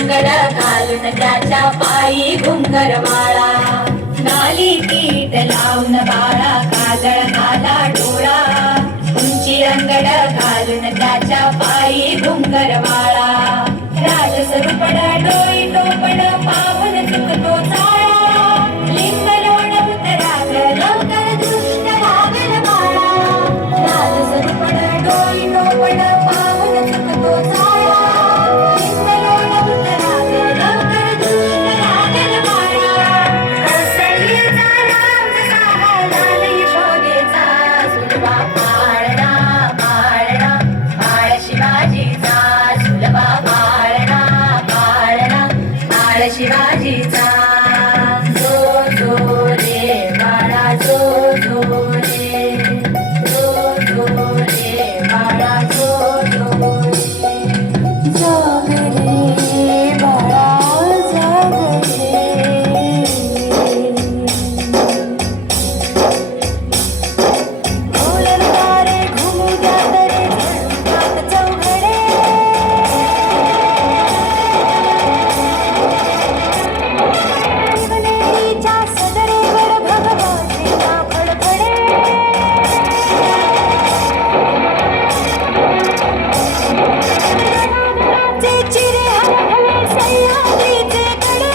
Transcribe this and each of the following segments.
अंगड घालून त्याच्या पायी घुंगरमाळा नाली पीठ लावून बाळा काजळ घाला डोळा उंची अंगड घालून त्याच्या पायी घुंगरमाळा राजस्वरूपड डोई टोपड पाहून चुकतो चाळा लिंग लोण उतराग लवकर दृष्ट लागल बाळा राजस्वरूपड डोई टोपड पाहून चुकतो चाळा लिंग लोण उतराग लवकर दृष्ट लागल बाळा कौसल्येचा राम जसा लाल यशोदेचा सुलभा पाळणा पाळणा बाळ शिवाजीचा सुलभा पाळणा पाळणा बाळ शिवाजीचा जो जो रे बाळा जो जो रे जो जो रे बाळा जो जो रे जाग रे बाळा जाग रे ढोलतारे घुमू द्या तरे झडतात चौघडे शिवनेरीच्या सदरेवर भगवानेचा फडफडे चे चिरे हळहळे सह्याद्रीचे कडे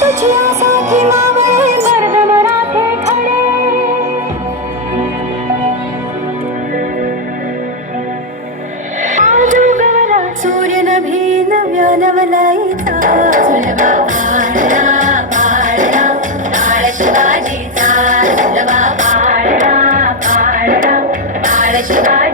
तुझी आसाठी मावळे मर्द मराठे खडे आज उगवला सूर्य नभी नव्या नवलाईचा सुलभा पाळणा पाळणा बाळ शिवाजीचा सुलभा पाळणा पाळणा बाळ शिवाजी